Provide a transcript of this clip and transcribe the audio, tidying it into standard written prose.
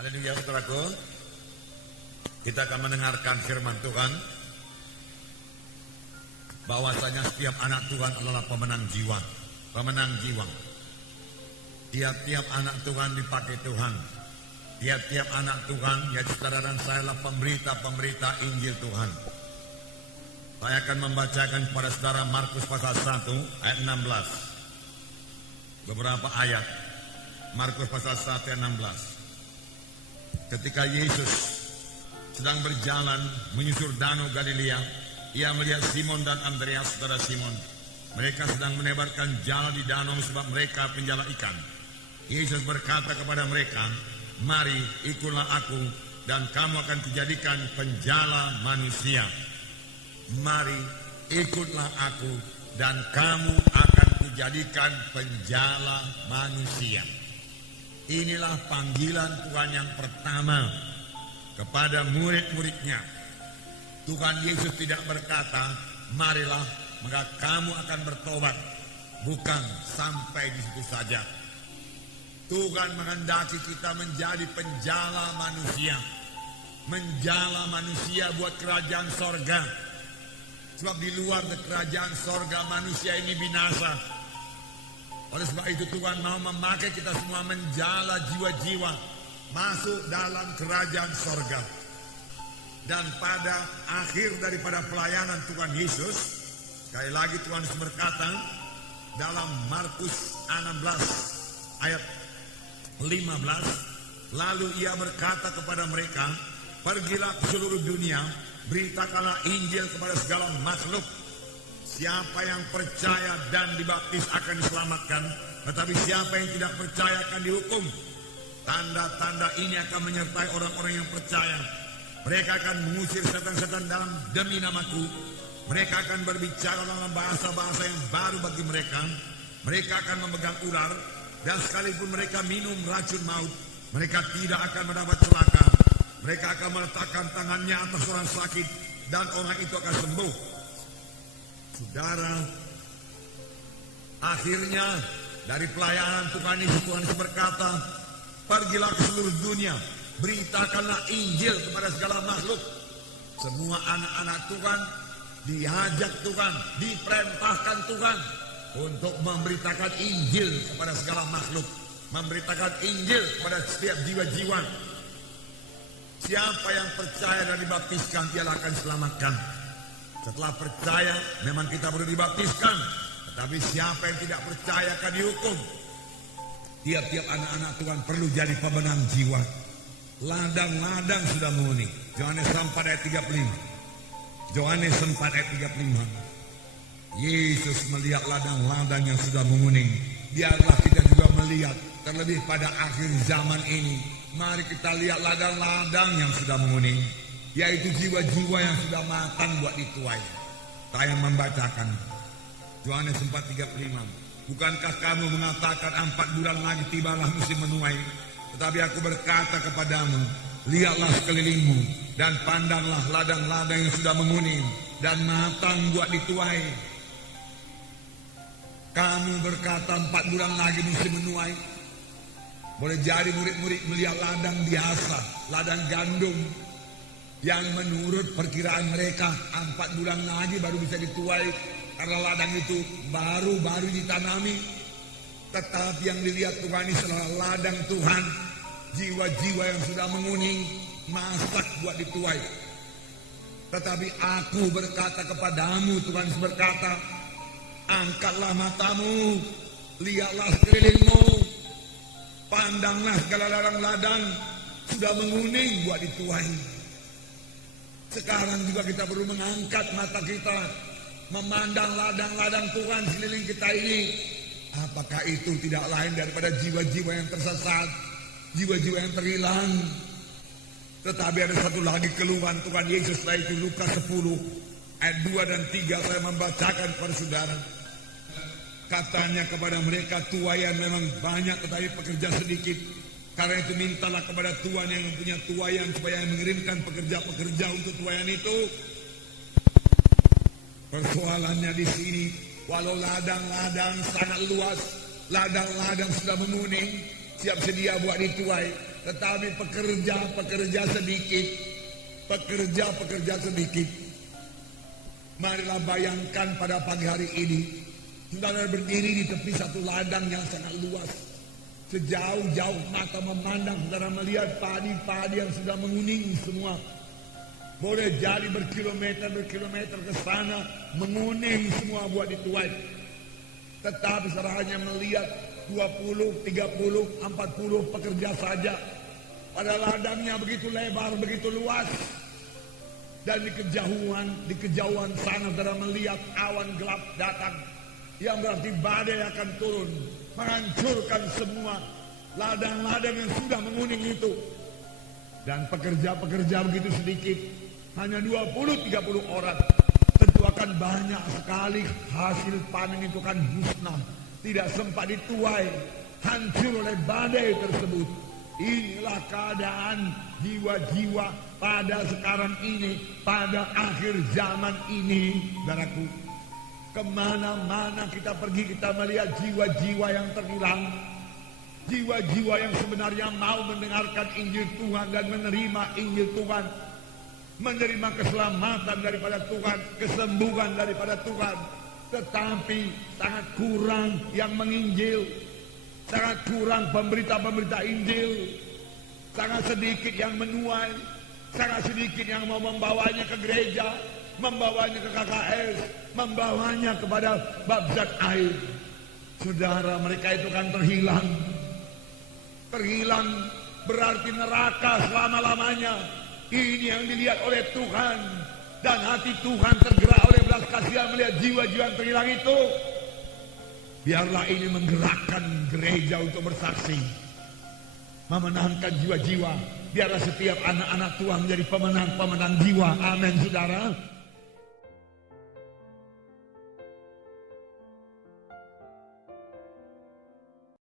Haleluya, saudaraku. Kita akan mendengarkan firman Tuhan bahwasanya setiap anak Tuhan adalah pemenang jiwa. Pemenang jiwa. Tiap-tiap anak Tuhan dipakai Tuhan. Tiap-tiap anak Tuhan, ya saudara dan saya adalah pemberita-pemberita Injil Tuhan. Saya akan membacakan kepada saudara Markus pasal 1 ayat 16. Beberapa ayat. Markus pasal 1 ayat 16. Ketika Yesus sedang berjalan menyusur danau Galilea, ia melihat Simon dan Andreas, saudara Simon. Mereka sedang menebarkan jala di danau sebab mereka penjala ikan. Yesus berkata kepada mereka, "Mari ikutlah aku dan kamu akan kujadikan penjala manusia." Mari ikutlah aku dan kamu akan kujadikan penjala manusia. Inilah panggilan Tuhan yang pertama kepada murid-muridnya. Tuhan Yesus tidak berkata, "Marilah, maka kamu akan bertobat." Bukan sampai di situ saja. Tuhan menghendaki kita menjadi penjala manusia. Menjala manusia buat kerajaan sorga. Sebab di luar kerajaan sorga manusia ini binasa. Oleh sebab itu Tuhan mau memakai kita semua menjala jiwa-jiwa masuk dalam kerajaan sorga. Dan pada akhir daripada pelayanan Tuhan Yesus, sekali lagi Tuhan Yesus berkata dalam Markus 16 ayat 15, lalu ia berkata kepada mereka, "Pergilah ke seluruh dunia, beritakanlah Injil kepada segala makhluk. Siapa yang percaya dan dibaptis akan diselamatkan, tetapi siapa yang tidak percaya akan dihukum. Tanda-tanda ini akan menyertai orang-orang yang percaya. Mereka akan mengusir setan-setan dalam demi namaku. Mereka akan berbicara dalam bahasa-bahasa yang baru bagi mereka. Mereka akan memegang ular, dan sekalipun mereka minum racun maut, mereka tidak akan mendapat celaka. Mereka akan meletakkan tangannya atas orang sakit, dan orang itu akan sembuh." Saudara, akhirnya dari pelayanan Tuhan Yesus berkata, "Pergilah ke seluruh dunia, beritakanlah Injil kepada segala makhluk." Semua anak-anak Tuhan diajak Tuhan, diperintahkan Tuhan untuk memberitakan Injil kepada segala makhluk, memberitakan Injil kepada setiap jiwa-jiwa. Siapa yang percaya dan dibaptiskan, dialah akan diselamatkan. Setelah percaya, memang kita perlu dibaptiskan. Tetapi siapa yang tidak percaya akan dihukum. Tiap-tiap anak-anak Tuhan perlu jadi pemenang jiwa. Ladang-ladang sudah menguning. Yohanes 4 ayat 35. Yohanes 4 ayat 35. Yesus melihat ladang-ladang yang sudah menguning. Biarlah kita juga melihat, terlebih pada akhir zaman ini. Mari kita lihat ladang-ladang yang sudah menguning, yaitu jiwa-jiwa yang sudah matang buat dituai. Saya membacakan Yohanes 4:35. "Bukankah kamu mengatakan 4 bulan lagi tibalah musim menuai? Tetapi aku berkata kepadamu, lihatlah sekelilingmu dan pandanglah ladang-ladang yang sudah menguning dan matang buat dituai." Kamu berkata 4 bulan lagi musim menuai. Boleh jadi murid-murid melihat ladang biasa, ladang gandum, yang menurut perkiraan mereka 4 bulan lagi baru bisa dituai karena ladang itu baru ditanami. Tetapi yang dilihat Tuhan ini adalah ladang Tuhan, jiwa-jiwa yang sudah menguning, masak buat dituai. Tetapi aku berkata kepadamu, Tuhan berkata, angkatlah matamu, lihatlah sekelilingmu, pandanglah segala ladang-ladang sudah menguning buat dituai. Sekarang juga kita perlu mengangkat mata kita, memandang ladang-ladang Tuhan sekeliling kita ini. Apakah itu tidak lain daripada jiwa-jiwa yang tersesat, jiwa-jiwa yang terhilang? Tetapi ada satu lagi keluhan Tuhan Yesus, yaitu Lukas 10 ayat 2 dan 3. Saya membacakan kepada saudara. Katanya kepada mereka, tuaian memang banyak tetapi pekerja sedikit. Karena itu mintalah kepada Tuhan yang mempunyai tuaian supaya mengirimkan pekerja-pekerja untuk tuaian itu. Persoalannya di sini, walau ladang-ladang sangat luas, ladang-ladang sudah menguning, siap sedia buat dituai, Tetapi pekerja sedikit. Pekerja sedikit. Marilah bayangkan pada pagi hari ini, saudara berdiri di tepi satu ladang yang sangat luas. Sejauh-jauh mata memandang, saudara melihat padi-padi yang sudah menguning semua. Boleh jadi berkilometer ke sana, menguning semua buat dituai. Tetapi saudara hanya melihat 20, 30, 40 pekerja saja. Pada ladangnya begitu lebar, begitu luas. Dan di kejauhan sana saudara melihat awan gelap datang. Yang berarti badai akan turun, menghancurkan semua ladang-ladang yang sudah menguning itu. Dan pekerja begitu sedikit, hanya 20-30 orang. Tentu akan banyak sekali hasil panen itu akan musnah, tidak sempat dituai, hancur oleh badai tersebut. Inilah keadaan jiwa-jiwa pada sekarang ini, pada akhir zaman ini, saudaraku. Kemana-mana kita pergi, kita melihat jiwa-jiwa yang terhilang, jiwa-jiwa yang sebenarnya mau mendengarkan Injil Tuhan dan menerima Injil Tuhan, menerima keselamatan daripada Tuhan, kesembuhan daripada Tuhan. Tetapi sangat kurang yang menginjil, sangat kurang pemberita-pemberita Injil, sangat sedikit yang menuai, sangat sedikit yang mau membawanya ke gereja, membawanya ke KKS, membawanya kepada baptisan air. Saudara, mereka itu kan terhilang. Terhilang berarti neraka selama-lamanya. Ini yang dilihat oleh Tuhan. Dan hati Tuhan tergerak oleh belas kasihan melihat jiwa-jiwa yang terhilang itu. Biarlah ini menggerakkan gereja untuk bersaksi, memenangkan jiwa-jiwa. Biarlah setiap anak-anak Tuhan menjadi pemenang-pemenang jiwa. Amin, saudara.